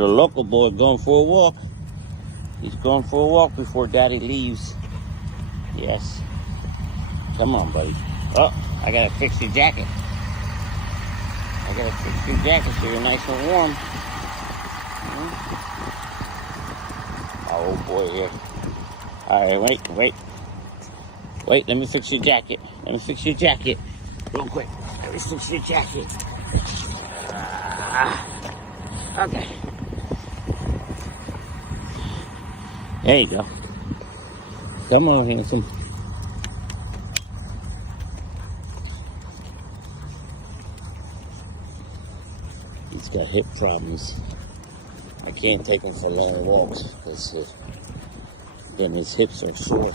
The local boy going for a walk. He's going for a walk before Daddy leaves. Yes. Come on, buddy. Oh, I gotta fix your jacket. I gotta fix your jacket so you're nice and warm. Oh boy, here. All right, wait. Let me fix your jacket. Let me fix your jacket, real quick. Let me fix your jacket. Okay. There you go. Come on, handsome. He's got hip problems. I can't take him for long walks because then his hips are sore.